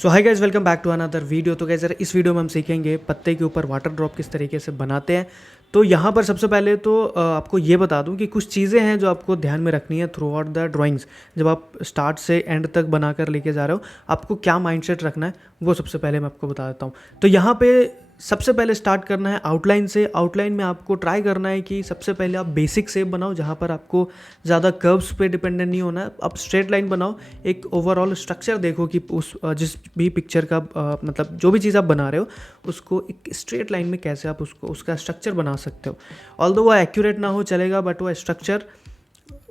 So hi guys, welcome back to another video. तो guys इस video में हम सीखेंगे पत्ते के ऊपर वाटर ड्रॉप किस तरीके से बनाते हैं। तो यहाँ पर सबसे पहले तो आपको ये बता दूं कि कुछ चीज़ें हैं जो आपको ध्यान में रखनी है थ्रू आउट द ड्राइंग्स। जब आप स्टार्ट से एंड तक बनाकर लेके जा रहे हो, आपको क्या माइंडसेट रखना है वो सबसे पहले मैं आपको बता देता हूँ। तो यहाँ पे सबसे पहले स्टार्ट करना है आउटलाइन से। आउटलाइन में आपको ट्राई करना है कि सबसे पहले आप बेसिक शेप बनाओ, जहाँ पर आपको ज़्यादा कर्व्स पे डिपेंडेंट नहीं होना है। आप स्ट्रेट लाइन बनाओ, एक ओवरऑल स्ट्रक्चर देखो कि उस जिस भी पिक्चर का मतलब जो भी चीज़ आप बना रहे हो उसको एक स्ट्रेट लाइन में कैसे आप उसका स्ट्रक्चर बना सकते हो। ऑल्दो वो एक्यूरेट ना हो चलेगा, बट वो स्ट्रक्चर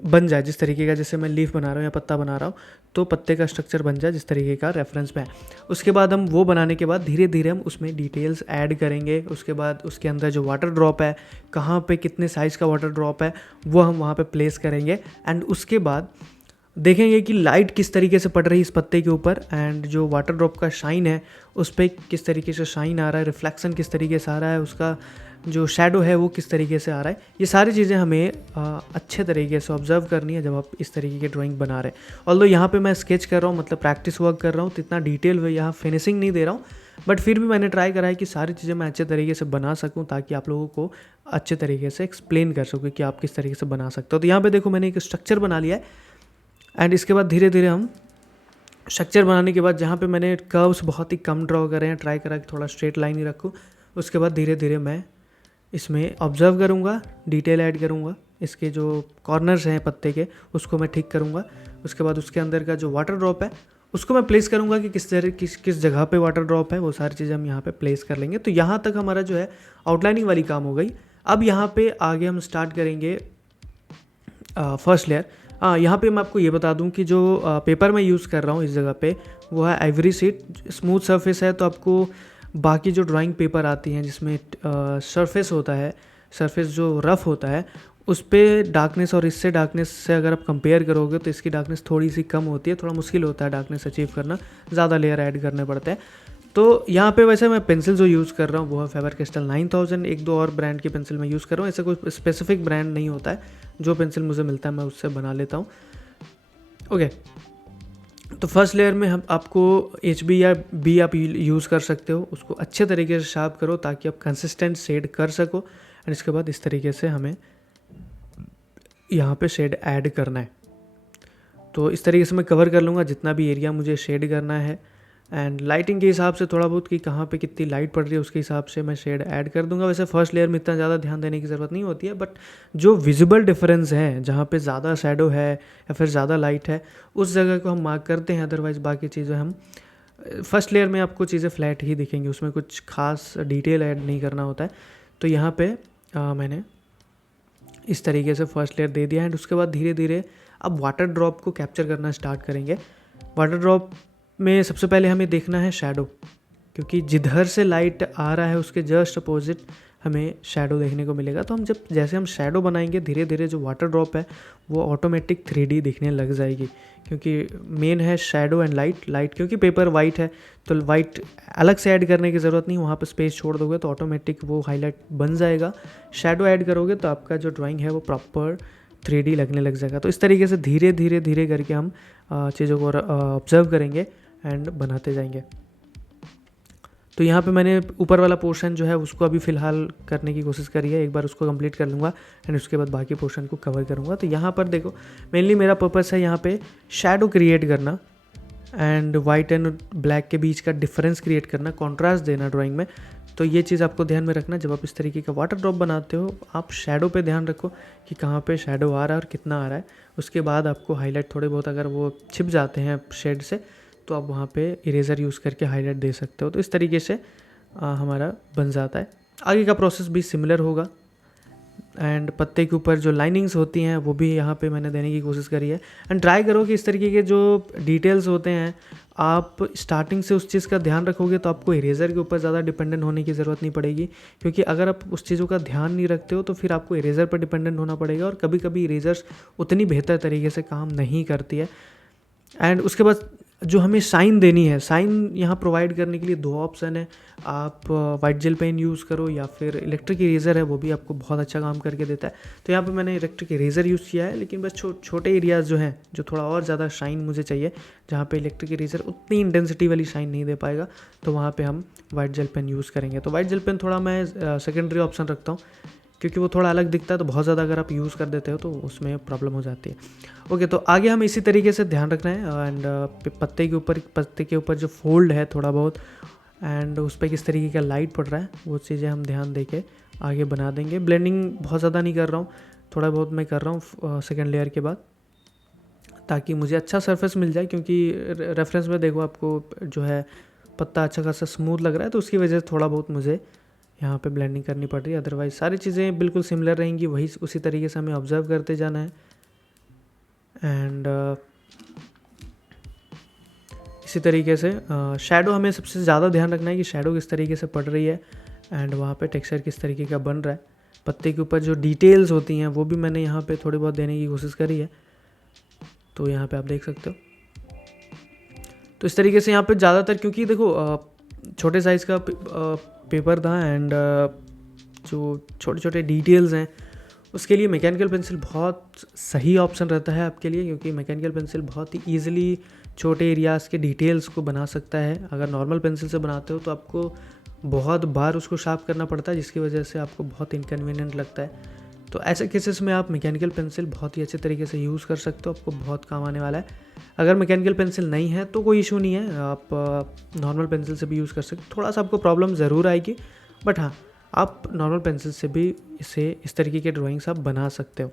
बन जाए जिस तरीके का, जैसे मैं लीफ बना रहा हूँ या पत्ता बना रहा हूँ, तो पत्ते का स्ट्रक्चर बन जाए जिस तरीके का रेफरेंस में है। उसके बाद हम वो बनाने के बाद धीरे धीरे हम उसमें डिटेल्स ऐड करेंगे। उसके बाद उसके अंदर जो वाटर ड्रॉप है, कहाँ पे कितने साइज़ का वाटर ड्रॉप है, वो हम वहाँ पे प्लेस करेंगे। एंड उसके बाद देखेंगे कि लाइट किस तरीके से पड़ रही है इस पत्ते के ऊपर, एंड जो वाटर ड्रॉप का शाइन है उस पर किस तरीके से शाइन आ रहा है, रिफ्लेक्शन किस तरीके से आ रहा है, उसका जो शेडो है वो किस तरीके से आ रहा है। ये सारी चीज़ें हमें अच्छे तरीके से ऑब्जर्व करनी है जब आप इस तरीके की ड्राइंग बना रहे हैं। ऑल्दो यहाँ पे मैं स्केच कर रहा हूँ, मतलब प्रैक्टिस वर्क कर रहा हूँ, तो इतना डिटेल में यहाँ फिनिशिंग नहीं दे रहा हूँ, बट फिर भी मैंने ट्राई करा है कि सारी चीज़ें मैं अच्छे तरीके से बना सकूँ, ताकि आप लोगों को अच्छे तरीके से एक्सप्लेन कर सकूँ कि आप किस तरीके से बना सकते हो। तो यहाँ पर देखो मैंने एक स्ट्रक्चर बना लिया है, एंड इसके बाद धीरे धीरे हम स्ट्रक्चर बनाने के बाद जहाँ पे मैंने कर्व्स बहुत ही कम ड्रॉ करे हैं, ट्राई करा कि थोड़ा स्ट्रेट लाइन ही रखूँ। उसके बाद धीरे धीरे मैं इसमें ऑब्जर्व करूँगा, डिटेल ऐड करूँगा, इसके जो कॉर्नर्स हैं पत्ते के उसको मैं ठीक करूँगा। उसके बाद उसके अंदर का जो वाटर ड्रॉप है उसको मैं प्लेस करूँगा कि किस जगह पे वाटर ड्रॉप है, वो सारी चीज़ें हम यहाँ पे प्लेस कर लेंगे। तो यहाँ तक हमारा जो है आउटलाइनिंग वाली काम हो गई। अब यहाँ पे आगे हम स्टार्ट करेंगे फर्स्ट लेयर। यहाँ पे मैं आपको ये बता दूं कि जो पेपर मैं यूज़ कर रहा हूँ इस जगह पे वो है आइवरी शीट। स्मूथ सरफेस है, तो आपको बाकी जो ड्राइंग पेपर आती हैं जिसमें सरफेस होता है, सरफेस जो रफ़ होता है उस पर डार्कनेस और इससे डार्कनेस से अगर आप कंपेयर करोगे तो इसकी डार्कनेस थोड़ी सी कम होती है, थोड़ा मुश्किल होता है डार्कनेस अचीव करना, ज़्यादा लेयर ऐड करने पड़ते हैं। तो यहाँ पे वैसे मैं पेंसिल जो यूज़ कर रहा हूँ वो है फेबर क्रिस्टल 9000। एक दो और ब्रांड की पेंसिल मैं यूज़ कर रहा हूँ, ऐसा कोई स्पेसिफिक ब्रांड नहीं होता है, जो पेंसिल मुझे मिलता है मैं उससे बना लेता हूँ। ओके, तो फर्स्ट लेयर में हम आपको HB या B आप यूज़ कर सकते हो, उसको अच्छे तरीके से शार्प करो ताकि आप कंसिस्टेंट शेड कर सको। एंड इसके बाद इस तरीके से हमें यहाँ पे शेड ऐड करना है। तो इस तरीके से मैं कवर कर लूँगा जितना भी एरिया मुझे शेड करना है, एंड लाइटिंग के हिसाब से थोड़ा बहुत कि कहाँ पे कितनी लाइट पड़ रही है उसके हिसाब से मैं शेड ऐड कर दूंगा। वैसे फर्स्ट लेयर में इतना ज़्यादा ध्यान देने की ज़रूरत नहीं होती है, बट जो विजिबल डिफरेंस है जहाँ पे ज़्यादा शेडो है या फिर ज़्यादा लाइट है उस जगह को हम मार्क करते हैं। अदरवाइज़ बाकी चीज़ें हम फर्स्ट लेयर में आपको चीज़ें फ्लैट ही दिखेंगी, उसमें कुछ खास डिटेल ऐड नहीं करना होता है। तो यहाँ पर मैंने इस तरीके से फर्स्ट लेयर दे दिया, एंड उसके बाद धीरे धीरे अब वाटर ड्रॉप को कैप्चर करना स्टार्ट करेंगे। वाटर ड्रॉप में सबसे पहले हमें देखना है शैडो, क्योंकि जिधर से लाइट आ रहा है उसके जस्ट अपोजिट हमें शैडो देखने को मिलेगा। तो हम जैसे हम शैडो बनाएंगे धीरे धीरे जो वाटर ड्रॉप है वो ऑटोमेटिक 3D दिखने लग जाएगी, क्योंकि मेन है शैडो एंड लाइट क्योंकि पेपर वाइट है तो वाइट अलग से ऐड करने की ज़रूरत नहीं, वहाँ पर स्पेस छोड़ दोगे तो ऑटोमेटिक वो हाईलाइट बन जाएगा। शैडो ऐड करोगे तो आपका जो ड्राइंग है वो प्रॉपर 3D लगने लग जाएगा। तो इस तरीके से धीरे धीरे धीरे करके हम चीज़ों को ऑब्जर्व करेंगे एंड बनाते जाएंगे। तो यहाँ पे मैंने ऊपर वाला पोर्शन जो है उसको अभी फ़िलहाल करने की कोशिश करी है, एक बार उसको कंप्लीट कर लूँगा एंड उसके बाद बाकी पोर्शन को कवर करूँगा। तो यहाँ पर देखो मेनली मेरा पर्पस है यहाँ पे शैडो क्रिएट करना एंड वाइट एंड ब्लैक के बीच का डिफरेंस क्रिएट करना, कॉन्ट्रास्ट देना ड्राइंग में। तो ये चीज़ आपको ध्यान में रखना, जब आप इस तरीके का वाटर ड्रॉप बनाते हो आप शैडो पे ध्यान रखो कि कहाँ पे शैडो आ रहा है और कितना आ रहा है। उसके बाद आपको हाईलाइट थोड़े बहुत अगर वो छिप जाते हैं शेड से तो आप वहाँ पे इरेज़र यूज़ करके हाईलाइट दे सकते हो। तो इस तरीके से हमारा बन जाता है। आगे का प्रोसेस भी सिमिलर होगा, एंड पत्ते के ऊपर जो लाइनिंग्स होती हैं वो भी यहाँ पे मैंने देने की कोशिश करी है। एंड ट्राई करो कि इस तरीके के जो डिटेल्स होते हैं आप स्टार्टिंग से उस चीज़ का ध्यान रखोगे तो आपको इरेज़र के ऊपर ज़्यादा डिपेंडेंट होने की ज़रूरत नहीं पड़ेगी, क्योंकि अगर आप उस चीज़ों का ध्यान नहीं रखते हो तो फिर आपको इरेज़र पर डिपेंडेंट होना पड़ेगा, और कभी कभी इरेज़र्स उतनी बेहतर तरीके से काम नहीं करती है। एंड उसके बाद जो हमें शाइन देनी है, शाइन यहाँ प्रोवाइड करने के लिए दो ऑप्शन है। आप वाइट जेल पेन यूज़ करो या फिर इलेक्ट्रिक इरेज़र है, वो भी आपको बहुत अच्छा काम करके देता है। तो यहाँ पे मैंने इलेक्ट्रिक इरेज़र यूज़ किया है, लेकिन बस छोटे एरियाज़ जो हैं जो थोड़ा और ज़्यादा शाइन मुझे चाहिए, जहाँ पे इलेक्ट्रिक इरेज़र उतनी इंटेंसिटी वाली शाइन नहीं दे पाएगा, तो वहाँ पे हम वाइट जेल पेन यूज़ करेंगे। तो वाइट जेल पेन थोड़ा मैं सेकेंडरी ऑप्शन रखता हूँ, क्योंकि वो थोड़ा अलग दिखता है, तो बहुत ज़्यादा अगर आप यूज़ कर देते हो तो उसमें प्रॉब्लम हो जाती है। ओके, तो आगे हम इसी तरीके से ध्यान रखना है। एंड पत्ते के ऊपर जो फोल्ड है थोड़ा बहुत, एंड उस पर किस तरीके का लाइट पड़ रहा है, वो चीज़ें हम ध्यान दे के आगे बना देंगे। ब्लेंडिंग बहुत ज़्यादा नहीं कर रहा हूँ, थोड़ा बहुत मैं कर रहा हूँ सेकेंड लेयर के बाद, ताकि मुझे अच्छा सरफेस मिल जाए। क्योंकि रेफरेंस में देखो आपको जो है पत्ता अच्छा खासा स्मूथ लग रहा है, तो उसकी वजह से थोड़ा बहुत मुझे यहाँ पे ब्लेंडिंग करनी पड़ रही है। अदरवाइज़ सारी चीज़ें बिल्कुल सिमिलर रहेंगी, वही उसी तरीके से हमें ऑब्जर्व करते जाना है। एंड इसी तरीके से शैडो हमें सबसे ज़्यादा ध्यान रखना है कि शैडो किस तरीके से पड़ रही है, एंड वहाँ पे टेक्सचर किस तरीके का बन रहा है। पत्ते के ऊपर जो डिटेल्स होती हैं वो भी मैंने यहाँ पे थोड़ी बहुत देने की कोशिश करी है, तो यहाँ पे आप देख सकते हो। तो इस तरीके से यहाँ पे ज़्यादातर, क्योंकि देखो छोटे साइज़ का पेपर था, एंड जो छोटे छोटे डिटेल्स हैं उसके लिए मैकेनिकल पेंसिल बहुत सही ऑप्शन रहता है आपके लिए, क्योंकि मैकेनिकल पेंसिल बहुत ही ईजिली छोटे एरियाज़ के डिटेल्स को बना सकता है। अगर नॉर्मल पेंसिल से बनाते हो तो आपको बहुत बार उसको शार्प करना पड़ता है, जिसकी वजह से आपको बहुत इनकन्वीनियंट लगता है। तो ऐसे केसेस में आप मैकेनिकल पेंसिल बहुत ही अच्छे तरीके से यूज़ कर सकते हो, आपको बहुत काम आने वाला है। अगर मैकेनिकल पेंसिल नहीं है तो कोई इशू नहीं है, आप नॉर्मल पेंसिल से भी यूज़ कर सकते हो। थोड़ा सा आपको प्रॉब्लम ज़रूर आएगी, बट हाँ, आप नॉर्मल पेंसिल से भी इस तरीके के ड्राइंग्स आप बना सकते हो।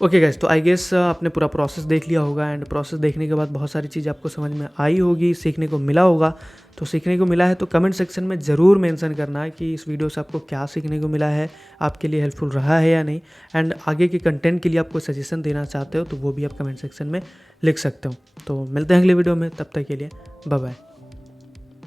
ओके गाइस, तो आई गेस आपने पूरा प्रोसेस देख लिया होगा एंड प्रोसेस देखने के बाद बहुत सारी चीज़ आपको समझ में आई होगी, सीखने को मिला होगा। तो सीखने को मिला है तो कमेंट सेक्शन में ज़रूर मेंशन करना है कि इस वीडियो से आपको क्या सीखने को मिला है, आपके लिए हेल्पफुल रहा है या नहीं। एंड आगे के कंटेंट के लिए आप कोई सजेशन देना चाहते हो तो वो भी आप कमेंट सेक्शन में लिख सकते हो। तो मिलते हैं अगले वीडियो में, तब तक के लिए बाय बाय।